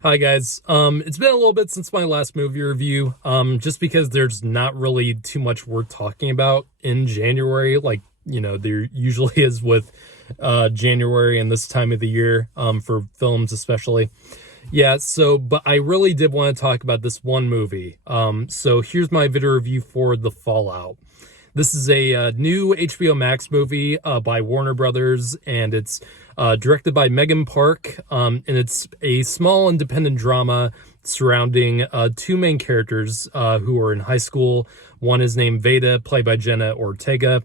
Hi guys. It's been a little bit since my last movie review. Just because there's not really too much worth talking about in January, like there usually is with January and this time of the year, for films especially. Yeah, but I really did want to talk about this one movie. So here's my video review for The Fallout. This is a new HBO Max movie by Warner Brothers, and it's directed by Megan Park, and it's a small independent drama surrounding two main characters who are in high school. One is named Veda, played by Jenna Ortega,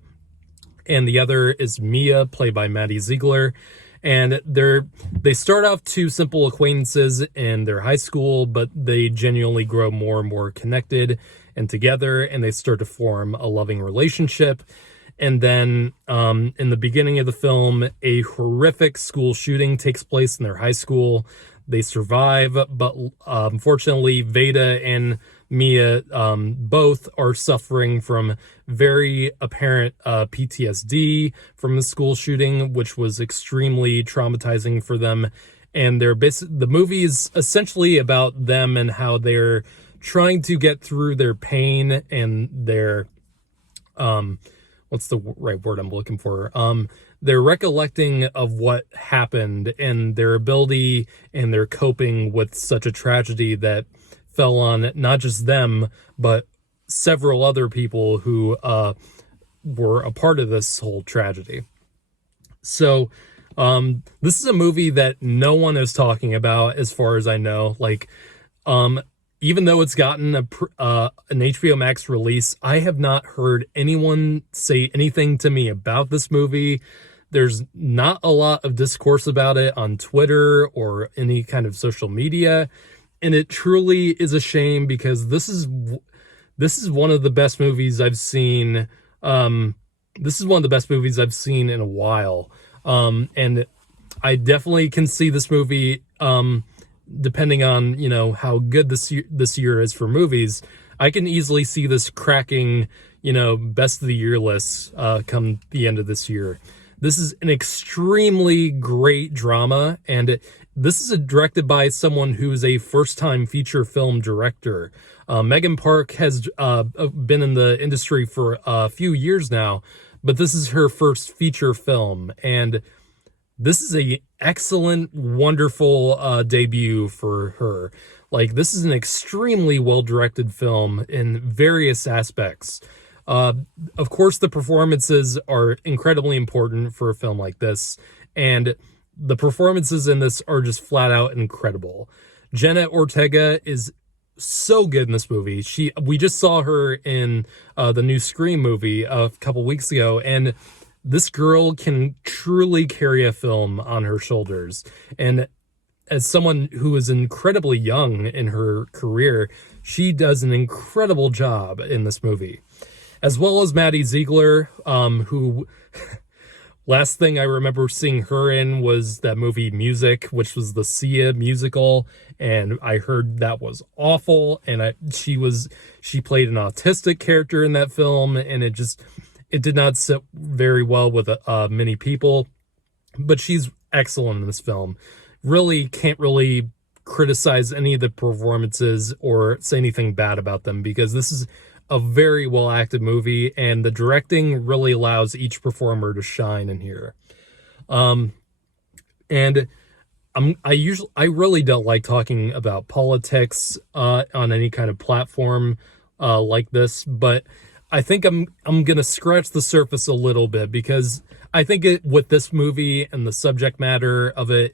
and the other is Mia, played by Maddie Ziegler. And they start off two simple acquaintances in their high school, but they genuinely grow more and more connected and together, and they start to form a loving relationship. And then in the beginning of the film, a horrific school shooting takes place in their high school. They survive, but unfortunately, Veda and Mia both are suffering from very apparent PTSD from the school shooting, which was extremely traumatizing for them. And the movie is essentially about them and how they're trying to get through their pain and their what's the right word I'm looking for? Their recollecting of what happened and their ability and their coping with such a tragedy that fell on not just them, but several other people who were a part of this whole tragedy. So this is a movie that no one is talking about as far as I know. Even though it's gotten an HBO Max release, I have not heard anyone say anything to me about this movie. There's not a lot of discourse about it on Twitter or any kind of social media, and it truly is a shame because this is one of the best movies I've seen. This is one of the best movies I've seen in a while, and I definitely can see this movie. Depending on how good this year is for movies, I can easily see this cracking best of the year lists come the end of this year. This is an extremely great drama, and this is directed by someone who is a first-time feature film director. Megan Park has been in the industry for a few years now, but this is her first feature film, and this is a excellent, wonderful debut for her. This is an extremely well-directed film in various aspects. Of course, the performances are incredibly important for a film like this, and the performances in this are just flat out incredible. Jenna Ortega is so good in this movie. We just saw her in the new Scream movie a couple weeks ago, and this girl can truly carry a film on her shoulders. And as someone who is incredibly young in her career, she does an incredible job in this movie. As well as Maddie Ziegler, who last thing I remember seeing her in was that movie Music, which was the Sia musical, and I heard that was awful. And she played an autistic character in that film, and it did not sit very well with many people, but she's excellent in this film. Really can't really criticize any of the performances or say anything bad about them because this is a very well acted movie, and the directing really allows each performer to shine in here. And I really don't like talking about politics on any kind of platform like this, but I think I'm gonna scratch the surface a little bit because I think with this movie and the subject matter of it,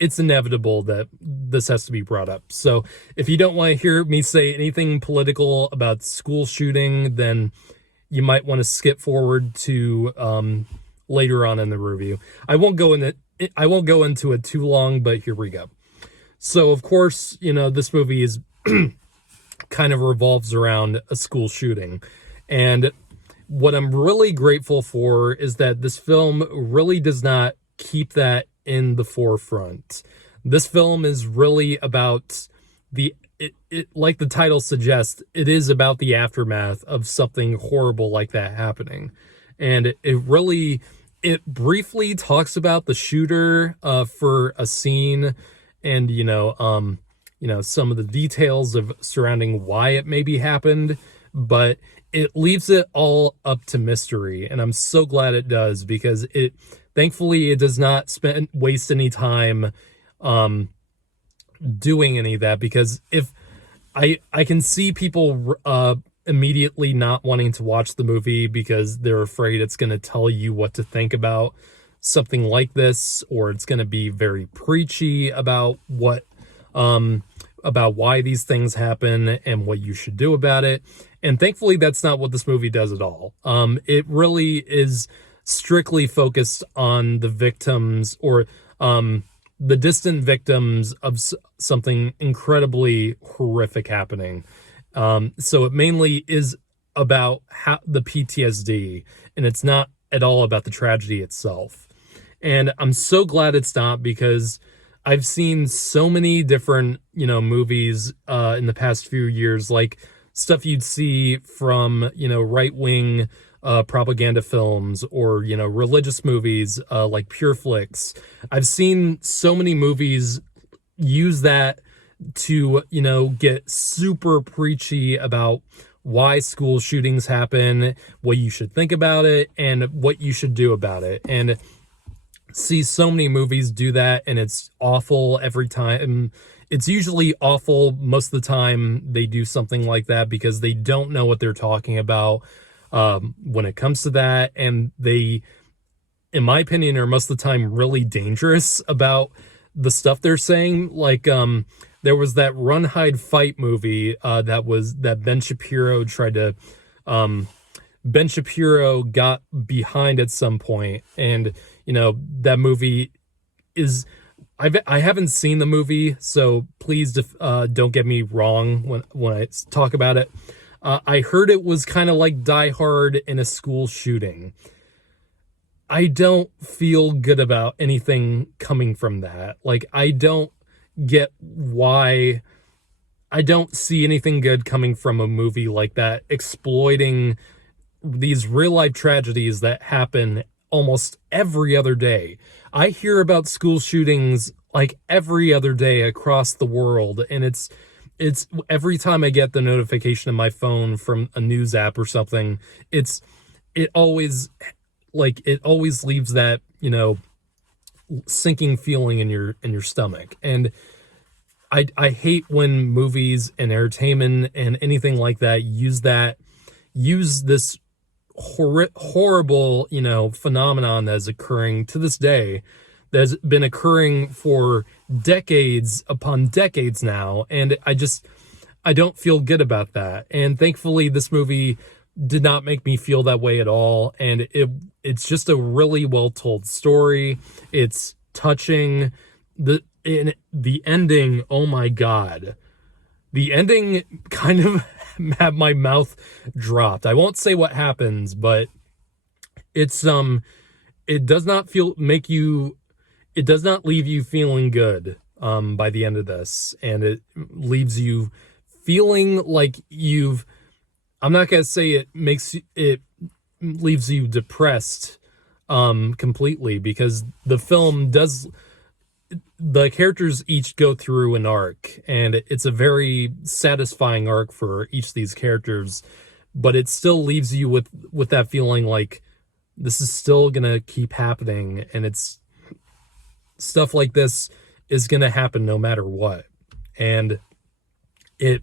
it's inevitable that this has to be brought up. So if you don't want to hear me say anything political about school shooting, then you might want to skip forward to later on in the review. I won't go into it too long, but here we go. So of course, this movie is kind of revolves around a school shooting. And what I'm really grateful for is that this film really does not keep that in the forefront. This film is really about like the title suggests, it is about the aftermath of something horrible like that happening. And it briefly talks about the shooter for a scene and some of the details of surrounding why it maybe happened, but it leaves it all up to mystery, and I'm so glad it does, because thankfully it does not waste any time doing any of that, because if I can see people immediately not wanting to watch the movie because they're afraid it's going to tell you what to think about something like this, or it's going to be very preachy about about why these things happen and what you should do about it. And thankfully, that's not what this movie does at all. It really is strictly focused on the victims, or the distant victims of something incredibly horrific happening. So it mainly is about the PTSD, and it's not at all about the tragedy itself. And I'm so glad it's not, because I've seen so many different, movies in the past few years, like stuff you'd see from, right-wing propaganda films, or, religious movies like Pure Flicks. I've seen so many movies use that to, get super preachy about why school shootings happen, what you should think about it, and what you should do about it. And see so many movies do that, and it's awful every time. It's usually awful most of the time they do something like that, because they don't know what they're talking about when it comes to that, and they, in my opinion, are most of the time really dangerous about the stuff they're saying. Like there was that Run, Hide, Fight movie that Ben Shapiro tried to Ben Shapiro got behind at some point, and that movie is, I haven't seen the movie, so please don't get me wrong when I talk about it. I heard it was kind of like Die Hard in a school shooting. I don't feel good about anything coming from that. Like, I don't get why. I don't see anything good coming from a movie like that, exploiting these real life tragedies that happen almost every other day. I hear about school shootings like every other day across the world, and it's every time I get the notification on my phone from a news app or something, it always leaves that, sinking feeling in your stomach. And I hate when movies and entertainment and anything like that use this horrible, phenomenon that's occurring to this day, that's been occurring for decades upon decades now. And I don't feel good about that. And thankfully, this movie did not make me feel that way at all. And it's just a really well told story. It's touching. The ending, oh my God. The ending kind of had my mouth dropped. I won't say what happens, but it's it does not leave you feeling good by the end of this, and it leaves you feeling like I'm not gonna say it leaves you depressed completely, because the film does. The characters each go through an arc, and it's a very satisfying arc for each of these characters, but it still leaves you with that feeling like this is still gonna keep happening, and it's stuff like this is gonna happen no matter what. And it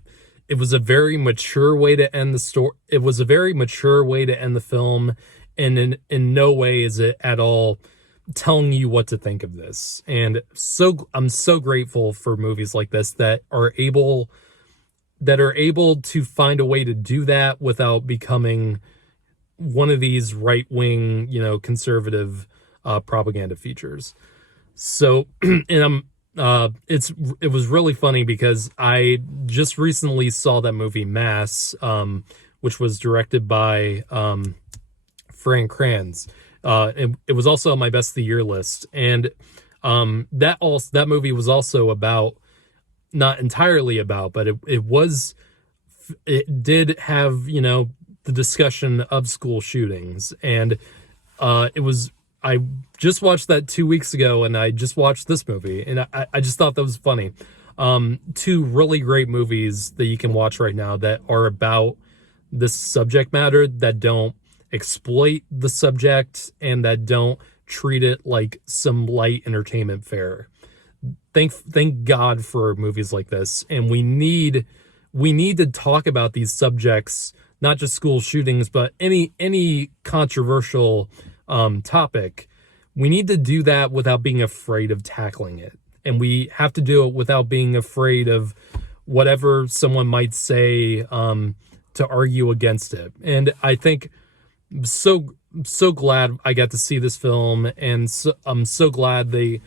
was a very mature way to end the story. It was a very mature way to end the film, and in no way is it at all telling you what to think of this. And I'm so grateful for movies like this that are able to find a way to do that without becoming one of these right-wing, conservative propaganda features. So, and it was really funny, because I just recently saw that movie Mass, which was directed by Fran Kranz. It was also on my best of the year list, and that movie was also about, not entirely about, but it did have the discussion of school shootings, and I just watched that 2 weeks ago, and I just watched this movie, and I just thought that was funny. Two really great movies that you can watch right now that are about this subject matter, that don't exploit the subject and that don't treat it like some light entertainment fare. Thank God for movies like this, and we need to talk about these subjects, not just school shootings, but any controversial topic. We need to do that without being afraid of tackling it, and we have to do it without being afraid of whatever someone might say to argue against it. And I think so glad I got to see this film, and I'm so glad they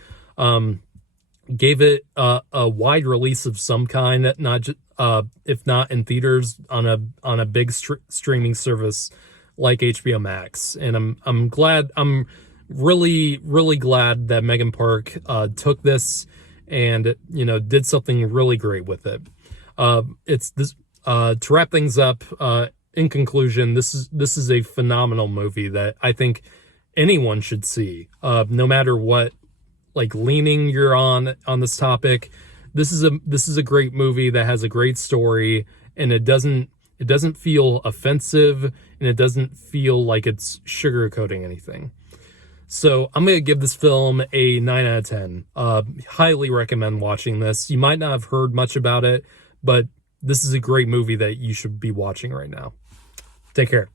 gave it a wide release of some kind, not just if not in theaters, on a big streaming service like HBO Max. And I'm glad, I'm really glad that Megan Park took this and, you know, did something really great with it. It's this to wrap things up. In conclusion, this is a phenomenal movie that I think anyone should see, no matter what like leaning you're on this topic. This is a great movie that has a great story, and it doesn't feel offensive, and it doesn't feel like it's sugarcoating anything. So I'm gonna give this film a 9 out of 10. Highly recommend watching this. You might not have heard much about it, but this is a great movie that you should be watching right now. Take care.